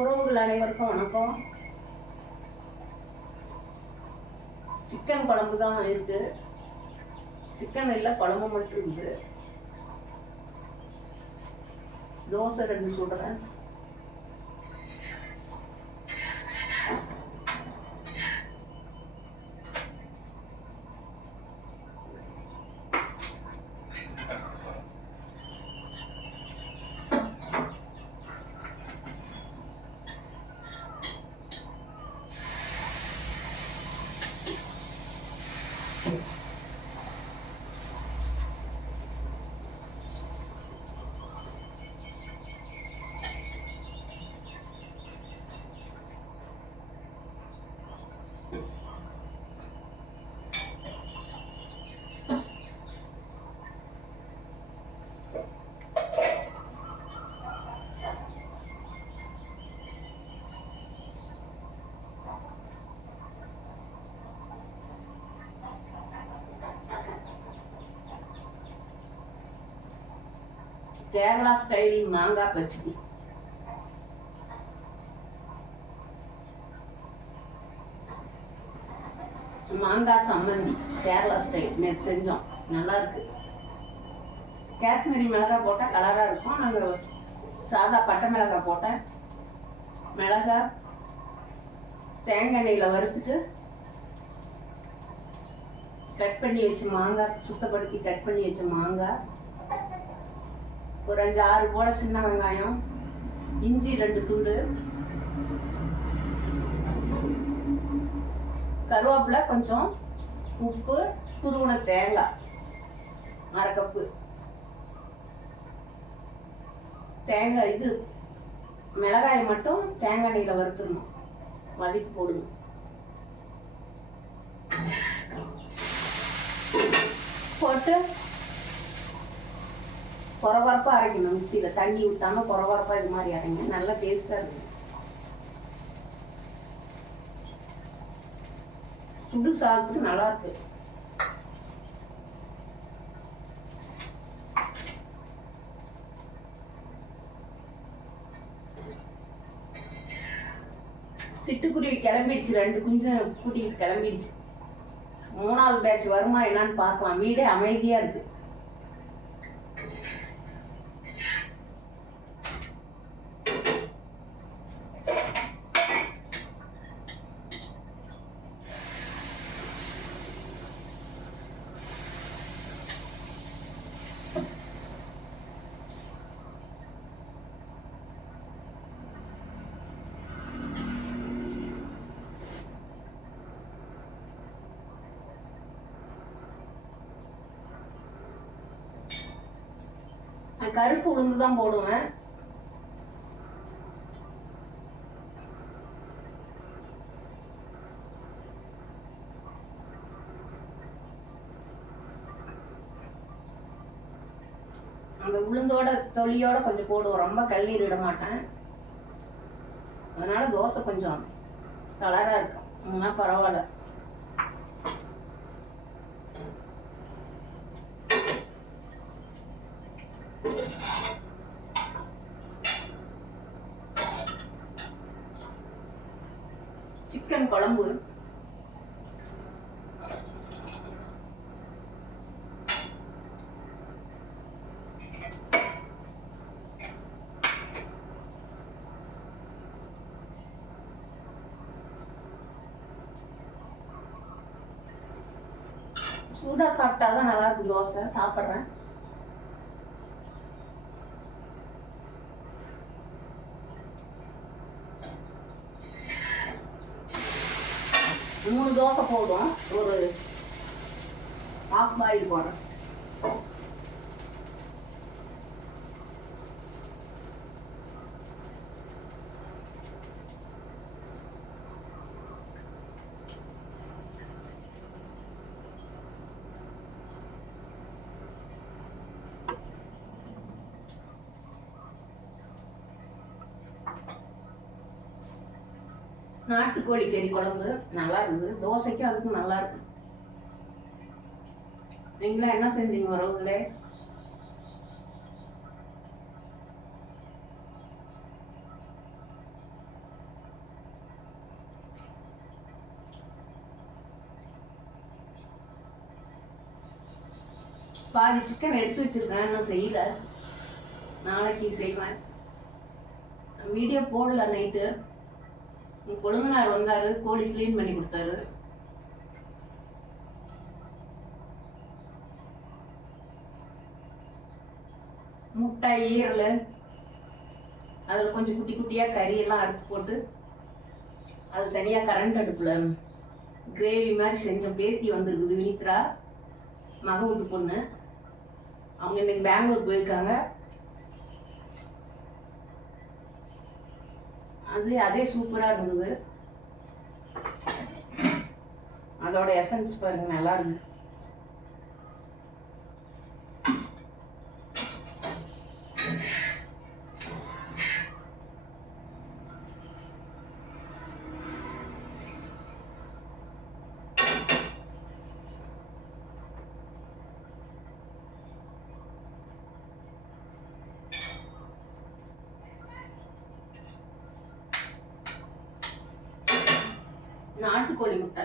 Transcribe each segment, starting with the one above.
உறவுகள் அனைவருக்கும் வணக்கம். சிக்கன் குழம்பு தான் இருக்கு. சிக்கன் இல்லை, குழம்பு மட்டும் இருக்கு. தோசை 2 சுடுறேன். கேரளா ஸ்டைல் மாங்காய் பச்சடி. மாங்காய் சம்மந்தி கேரளா ஸ்டைல் நேற்று செஞ்சோம், நல்லா இருக்கு. காஷ்மீரி மிளகாய் போட்டால் கலராக இருக்கும். நாங்கள் சாதா பட்டை மிளகாய் போட்டேன். மிளகாய் தேங்காய் எண்ணெயில் வறுத்துட்டு கட் பண்ணி வச்ச மாங்காய், சுத்தப்படுத்தி கட் பண்ணி வச்ச மாங்காய், ஒரு 5-6 போல சின்ன வெங்காயம், இஞ்சி 2 துண்டு, கருவேப்பிலை கொஞ்சம், உப்பு, துருவின தேங்காய் 1/2 கப்பு. தேங்காய் இது மிளகாயை மட்டும் தேங்காய் எண்ணெயில் வறுத்துடணும், வதக்கி போடுங்க. போட்டு கொரகொரப்பா அரைக்கணும். மிக்சியில் தண்ணி ஊற்றாம கொரகொரப்பா இது மாதிரி அரைங்க, நல்லா டேஸ்டாக இருக்கும். சுடு சாதத்துக்கு நல்லா இருக்கு. சிட்டுக்குருவி கிளம்பிடுச்சு, 2 குஞ்சு கூட்டிகிட்டு கிளம்பிடுச்சு. 3வது பேட்ச் வருமா என்னன்னு பார்க்கலாம். வீடே அமைதியா இருக்கு. கருப்பு உளுந்து தான் போடுவேன். அந்த உளுந்தோட தொலியோட கொஞ்சம் போடுவோம், ரொம்ப கல்லீர் இட மாட்டேன். அதனால தோசை கொஞ்சம் கலரா இருக்கும், பரவாயில்ல. சிக்கன் குழம்பு. சூடா சாப்பிட்டாதான் நல்லா இருக்கும் தோசை. சாப்பிட்றேன். மூணு தோசை போதும். ஒரு ஹாஃப் பாயில் போடுறேன். நாட்டுக்கோழி கறி குழம்பு நல்லா இருக்குது. தோசைக்கும் அதுக்கும் நல்லா இருக்கு. நீங்களா என்ன செஞ்சீங்க உறவுகளே? பாதி சிக்கன் எடுத்து வச்சிருக்கேன், இன்னும் செய்யல. நாளைக்கு செய்வேன். வீடியோ போடல. நைட்டு கொழுந்தனார் வந்தாரு, கோழி கிளீன் பண்ணி கொடுத்தாரு. முட்டை, ஈரல், அதில் கொஞ்சம் குட்டி குட்டியாக கறியெல்லாம் அறுத்து போட்டு அது தனியாக கரண்ட் அடுப்பில் கிரேவி மாதிரி செஞ்சோம். பேத்தி வந்திருக்குது, வினித்ரா, மக வீட்டு பொண்ணு. அவங்க இன்னைக்கு பெங்களூர் போயிருக்காங்க. அதே சூப்பரா இருந்தது. அதோட எசன்ஸ் பாருங்க, நல்லா இருக்கு. நாட்டுக்கோழி முட்டை.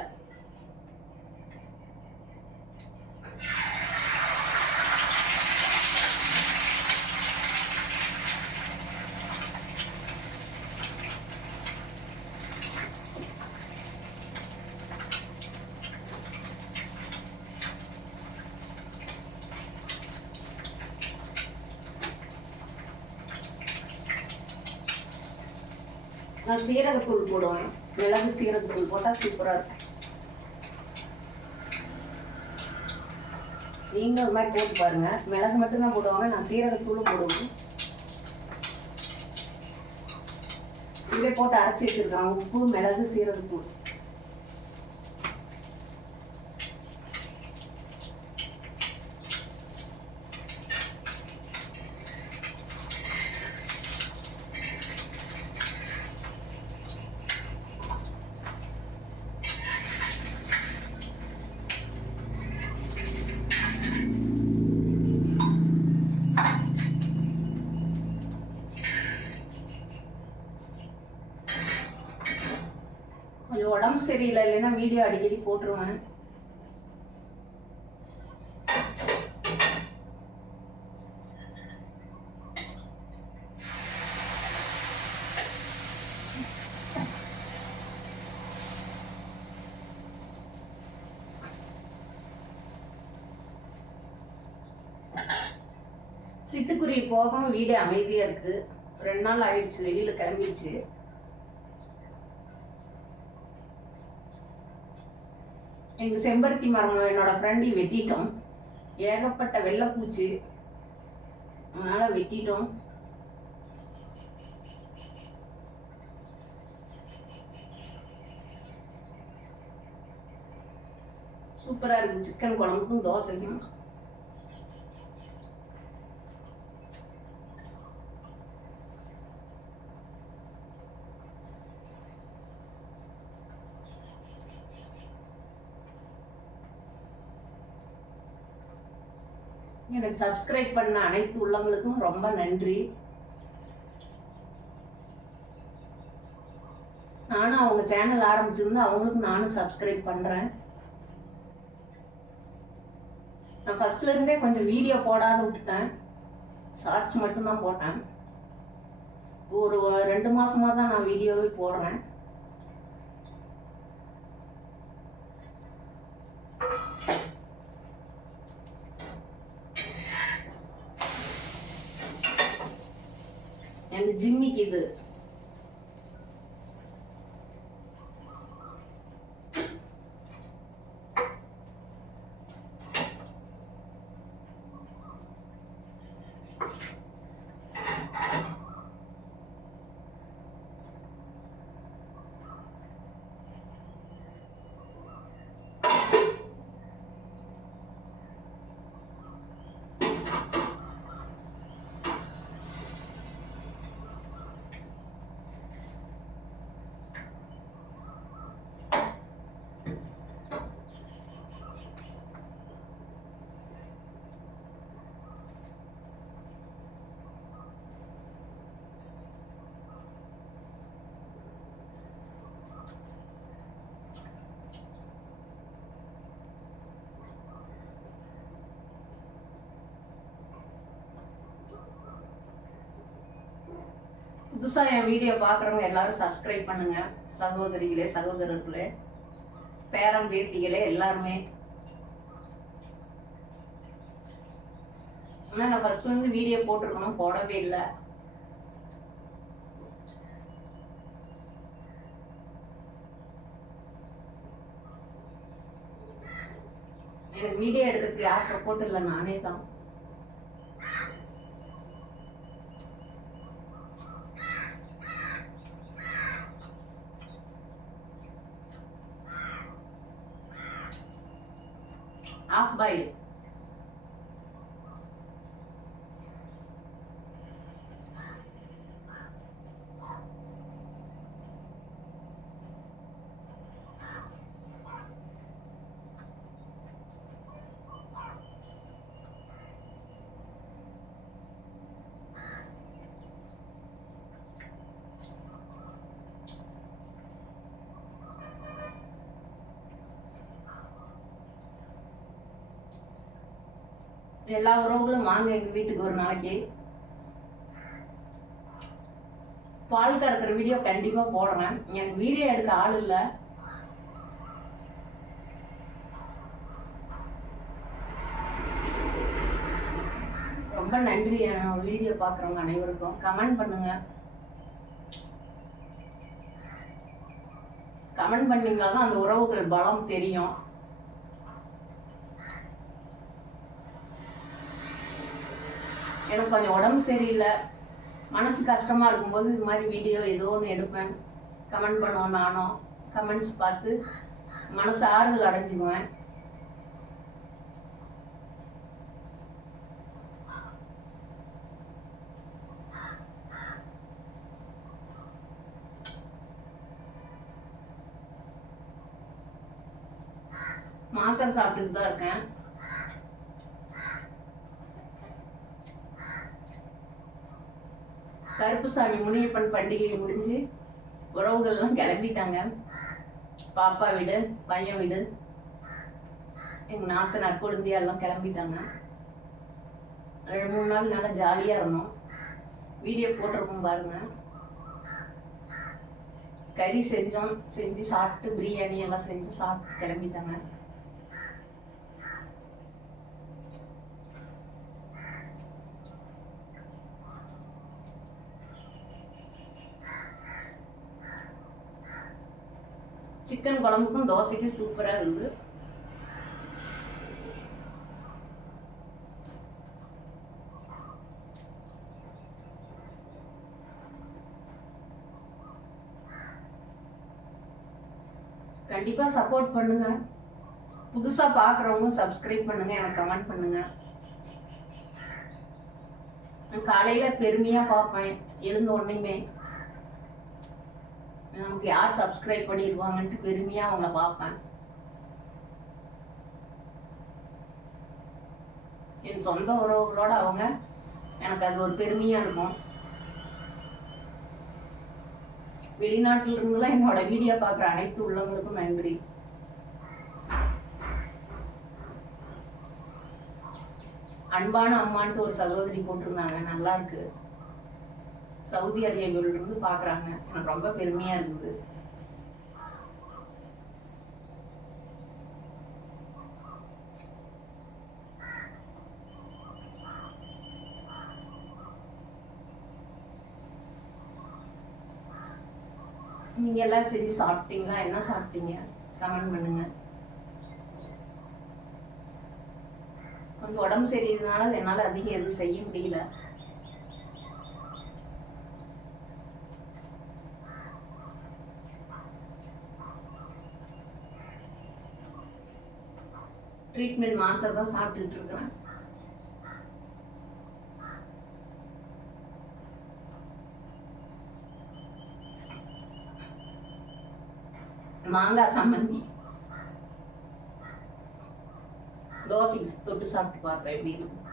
நான் சீரகத்தூள் போடுவேன். மிளகு சீரகத்தூள் போட்டா சூப்பரா இருக்கும். நீங்க அது மாதிரி போட்டு பாருங்க. மிளகு மட்டும்தான் போடுவாங்க, நான் சீரகத்தூளும் போடுவேன். இதே போட்டு அரைச்சி வச்சிருக்காங்க. உப்பு, மிளகு, சீரகத்தூள். கொஞ்சம் உடம்பு சரியில்லை, இல்லைன்னா வீடியோ அடிக்கடி போட்டுருவேன். சிட்டுக்குருவி போகவும் வீடு அமைதியா இருக்கு. 2 நாள் ஆயிடுச்சு, வெளியில கிளம்பிடுச்சு. எங்க செம்பருத்தி மரம் என்னோட ஃப்ரெண்டி வெட்டிட்டோம். ஏகப்பட்ட வெள்ளைப்பூச்சி, அதனால வெட்டிட்டோம். சூப்பரா இருக்கு சிக்கன் குழம்புக்கும் தோசைக்கும். எனக்கு சப்ஸ்கிரைப் பண்ண அனைத்து உள்ளவங்களுக்கும் ரொம்ப நன்றி. நானும் அவங்க சேனல் ஆரம்பிச்சிருந்தா அவங்களுக்கு நானும் சப்ஸ்கிரைப் பண்ணுறேன். நான் ஃபர்ஸ்ட்ல இருந்தே கொஞ்சம் வீடியோ போடாத விட்டுட்டேன். ஷார்ட்ஸ் மட்டும்தான் போட்டேன். ஒரு 2 மாசமா தான் நான் வீடியோவே போடுறேன். எனக்கு ஜிம்மிக்கு இது புதுசா என் வீடியோ பாக்குறவங்க எல்லாரும் சப்ஸ்கிரைப் பண்ணுங்க. சகோதரிகளே, சகோதரர்களே, பேரம் பேத்திகளே எல்லாருமே. ஆனா நான் ஃபர்ஸ்ட் வந்து வீடியோ போட்டிருக்கணும், போடவே இல்லை. எனக்கு வீடியோ எடுக்கிறதுக்கு யார் சப்போர்ட் இல்லை, நானே தான். ஆஃப் பாயில் எல்லா உறவுகளும் வாங்க எங்க வீட்டுக்கு ஒரு நாளைக்கு. பால் கறக்கிற வீடியோ கண்டிப்பா போடுறேன். எனக்கு வீடியோ எடுக்க ஆள் இல்ல. ரொம்ப நன்றி வீடியோ பாக்குறவங்க அனைவருக்கும். கமெண்ட் பண்ணுங்க. கமெண்ட் பண்ணீங்களா தான் அந்த உறவுகள் பலம் தெரியும். எனக்கு கொஞ்சம் உடம்பு சரியில்லை, மனசு கஷ்டமா இருக்கும்போது இது மாதிரி வீடியோ ஏதோ ஒன்று எடுப்பேன். கமெண்ட் பண்ணுவோம், நானும் கமெண்ட்ஸ் பார்த்து மனசு ஆறுதல் அடைஞ்சுக்குவேன். மாத்திரை சாப்பிட்டுட்டு தான் இருக்கேன். கருப்புசாமி முனியப்பன் பண்டிகை முடிஞ்சு உறவுகள் எல்லாம் கிளம்பிட்டாங்க. பாப்பா வீடு, பையன் வீடு, எங்க நாத்தனார் குழந்தையா எல்லாம் கிளம்பிட்டாங்க. 2-3 நாள் நல்லா ஜாலியா இருந்தோம். வீடியோ போட்டிருக்கோம் பாருங்க. கறி செஞ்சோம், செஞ்சு சாப்பிட்டு பிரியாணி எல்லாம் செஞ்சு சாப்பிட்டு கிளம்பிட்டாங்க. சிக்கன் குழம்புக்கும் தோசைக்கும் சூப்பரா இருந்து. கண்டிப்பா சப்போர்ட் பண்ணுங்க. புதுசா பாக்குறவங்க சப்ஸ்கிரைப் பண்ணுங்க, எனக்கு கமெண்ட் பண்ணுங்க. காலையில பெருமையா பார்ப்பேன் எழுந்த உடனேமே. நமக்கு யார் சப்ஸ்கிரைப் பண்ணிடுவாங்கன்ட்டு பெருமையா அவங்கள பார்ப்பேன். என் சொந்த உறவுகளோட அவங்க எனக்கு அது ஒரு பெருமையா இருக்கும். வெளிநாட்டில இருந்துலாம் என்னோட வீடியோ பார்க்குற அனைத்து உள்ளவங்களுக்கும் நன்றி. அன்பான அம்மான்ட்டு ஒரு சகோதரி போட்டிருந்தாங்க, நல்லா இருக்கு. சவுதி அரேபியாவில இருந்து பாக்குறாங்க, எனக்கு ரொம்ப பெருமையா இருக்குது. நீங்க எல்லாம் சரி சாப்பிட்டீங்களா? என்ன சாப்பிட்டீங்க? கமெண்ட் பண்ணுங்க. கொஞ்சம் உடம்பு சரியில்லைனால என்னால அதிகம் எதுவும் செய்ய முடியல. ட்ரீட்மெண்ட் மாத்திரை தான் சாப்பிட்டுட்டு இருக்கிறேன். மாங்காய் சம்மந்தி தோசைக்கு தொட்டு சாப்பிட்டு பார்ப்பேன் எப்படி இருக்கும்.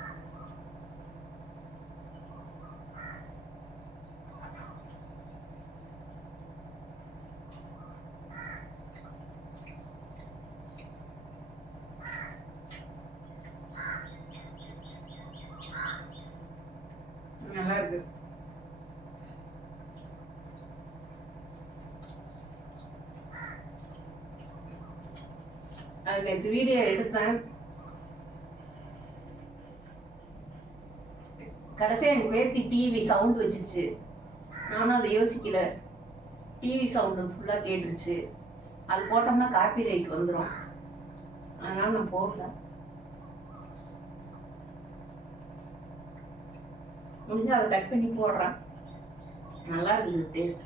நல்லா இருக்கு. அது நேற்று வீடியோ எடுத்தேன். கடைசியா எங்க பேத்தி டிவி சவுண்ட் வச்சிருச்சு. நானும் அதை யோசிக்கல. டிவி சவுண்டு ஃபுல்லா கேட்டுருச்சு. அது போட்டோம்னா காப்பி ரைட் வந்துடும். அதனால நான் போடல. முடிஞ்சு அதை கட் பண்ணி போடுறேன். நல்லா இருக்குது டேஸ்ட்.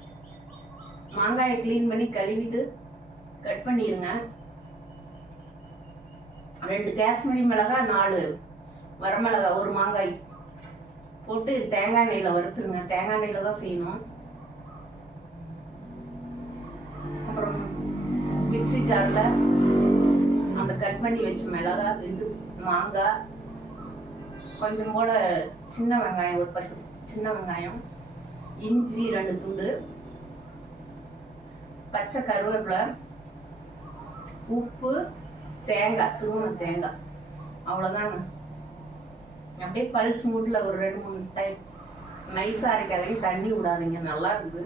மாங்காயை கிளீன் பண்ணி கழுவிட்டு கட் பண்ணிடுங்க. 2 காஷ்மீரி மிளகாய், 4 வரமிளகாய், 1 மாங்காய் போட்டு தேங்காய் எண்ணெயில் வறுத்துருங்க. தேங்காய் எண்ணெயில் தான் செய்யணும். அப்புறம் மிக்சி ஜாரில் அந்த கட் பண்ணி வச்ச மிளகாய், இது மாங்காய், கொஞ்சம் கூட சின்ன வெங்காயம், ஒரு 10 சின்ன வெங்காயம், இஞ்சி 2 துண்டு, பச்சை கருவேப்பிலை, உப்பு, தேங்காய், துருவன தேங்காய், அவ்வளோதாங்க. அப்படியே பல்ஸ் மூட்டில் ஒரு 2-3 டைம் நைஸாக அரைக்காதீங்க, தண்ணி விடாதீங்க. நல்லா இருக்குது.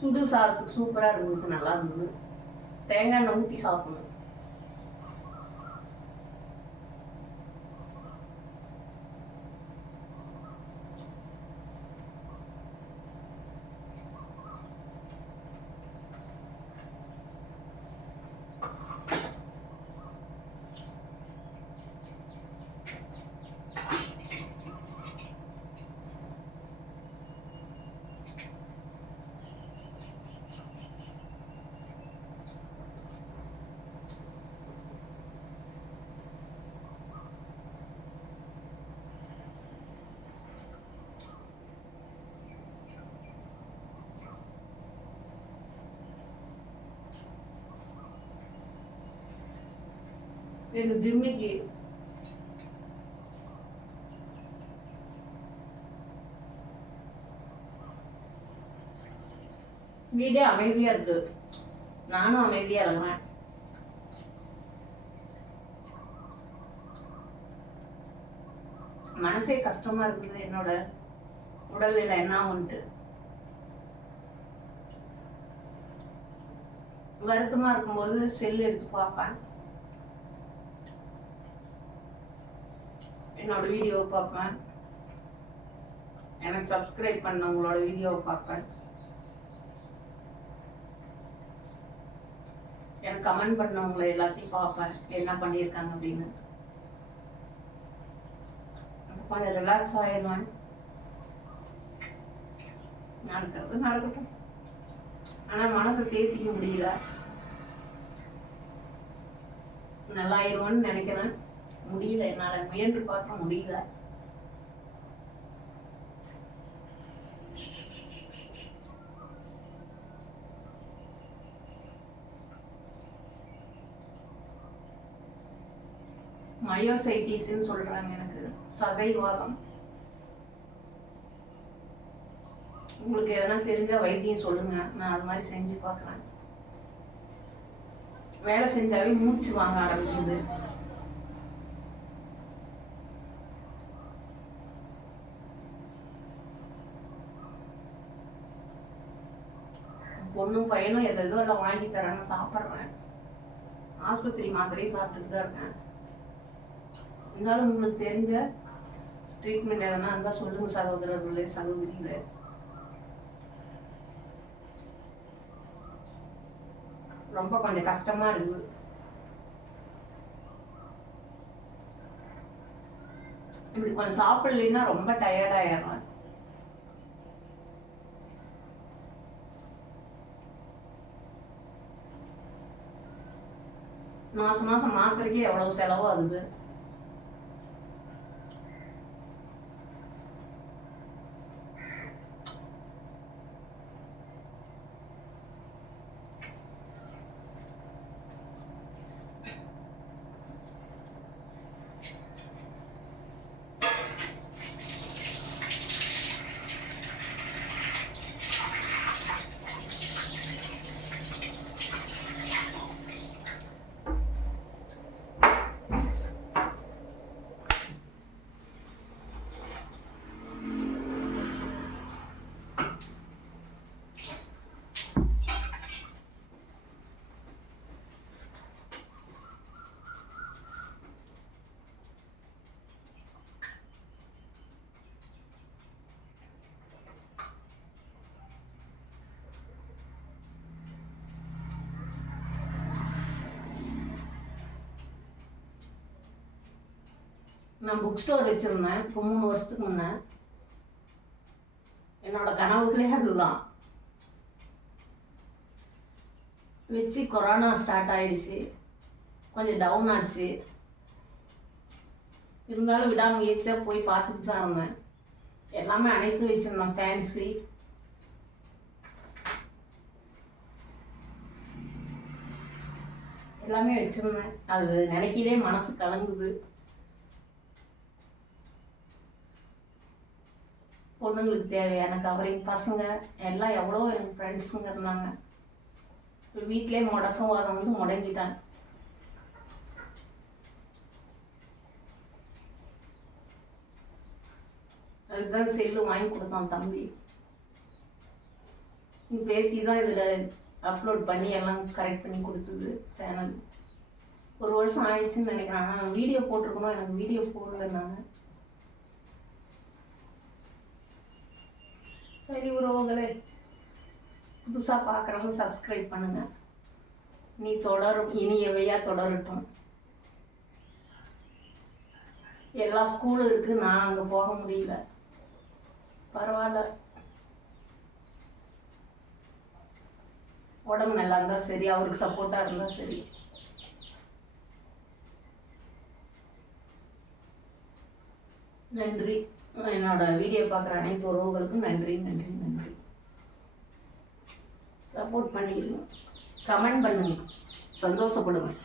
சுடு சாதத்துக்கு சூப்பராக இருந்தது, நல்லா இருந்தது. தேங்காய் எண்ணெய் ஊற்றி சாப்பிடணும். எங்க ஜிம்மிக்கு வீடே அமைதியா இருக்கு. நானும் அமைதியா இருந்தேன். மனசே கஷ்டமா இருக்குது. என்னோட உடல்நிலை என்ன வந்துட்டு வருத்தமா இருக்கும்போது செல் எடுத்து பார்ப்பேன். என்னோட வீடியோவை பார்ப்பேன். எனக்கு சப்ஸ்கிரைப் பண்ணவங்களோட வீடியோவை பார்ப்பேன். எனக்கு கமெண்ட் பண்ணவங்களை எல்லாத்தையும் பார்ப்பேன், என்ன பண்ணியிருக்காங்க அப்படின்னு. கொஞ்சம் ரிலாக்ஸ் ஆயிடுவேன். நடக்கிறது நடக்கட்டும். ஆனா மனசை தேத்திக்க முடியல. நல்லாயிருவோன்னு நினைக்கிறேன். முடியல, என்னால முயன்று பார்க்க முடியல. மயோசைட்டிஸ்ன்னு சொல்றாங்க எனக்கு, சதைவாதம். உங்களுக்கு எதனா தெரிஞ்ச வைத்தியம் சொல்லுங்க, நான் அது மாதிரி செஞ்சு பார்க்குறேன். வேலை செஞ்சாவே மூச்சு வாங்க ஆரம்பிக்குது. பொண்ணும் பையனும் எதோ எல்லாம் வாங்கி தராங்க, சாப்பிட்றேன். ஆஸ்பத்திரி மாத்திரையும் சாப்பிட்டுட்டு தான் இருக்கேன். இருந்தாலும் உங்களுக்கு தெரிஞ்ச ட்ரீட்மெண்ட் எதனா இருந்தால் சொல்லுங்க சகோதரர்களே, சகோதரிகளே. ரொம்ப கொஞ்சம் கஷ்டமா இருக்குது. இப்படி கொஞ்சம் சாப்பிடலைன்னா ரொம்ப டயர்டாயிடுறேன். மாசம் மாசம் மாத்திரைக்கு எவ்வளவு செலவாகுது. நான் புக் ஸ்டோர் வச்சுருந்தேன் இப்போ 3 வருஷத்துக்கு முன்னே. என்னோட கனவுகளே அதுதான். வச்சு கொரோனா ஸ்டார்ட் ஆயிடுச்சு, கொஞ்சம் டவுன் ஆச்சு. இருந்தாலும் விடாமுயற்சியாக போய் பார்த்துட்டு தான் இருந்தேன். எல்லாமே அனைத்து வச்சுருந்தேன், ஃபேன்சி எல்லாமே வச்சுருந்தேன். அது நினைக்கவே மனசு கலங்குது. பொண்ணுங்களுக்கு தேவையான கவரிங், பசங்க எல்லாம் எவ்வளோ எனக்கு ஃப்ரெண்ட்ஸுங்க இருந்தாங்க. இப்போ வீட்டிலே முடக்கவாதம் வந்து முடங்கிட்டாங்க. அதுதான் செல்லு வாங்கி கொடுத்தான் தம்பி. பேத்தி தான் இதில் அப்லோட் பண்ணி எல்லாம் கரெக்ட் பண்ணி கொடுத்தது சேனல். 1 வருஷம் ஆயிடுச்சுன்னு நினைக்கிறேன். ஆனால் வீடியோ போட்டிருக்கணும், எனக்கு வீடியோ போடல நான். சரி உறவுகளே, புதுசாக பார்க்குறவங்க சப்ஸ்கிரைப் பண்ணுங்க. நீ தொடரும், இனியவையா தொடரட்டும். எல்லா ஸ்கூலும் இருக்குது, நான் அங்கே போக முடியல. பரவாயில்ல, உடம்பு நல்லா இருந்தால் சரி, அவருக்கு சப்போர்ட்டாக இருந்தால் சரி. நன்றி. என்னோட வீடியோ பார்க்குற அனைத்து உறவுகளுக்கும் நன்றி நன்றி நன்றி. சப்போர்ட் பண்ணிடுங்க, கமெண்ட் பண்ணுங்க, சந்தோஷப்படுவேன்.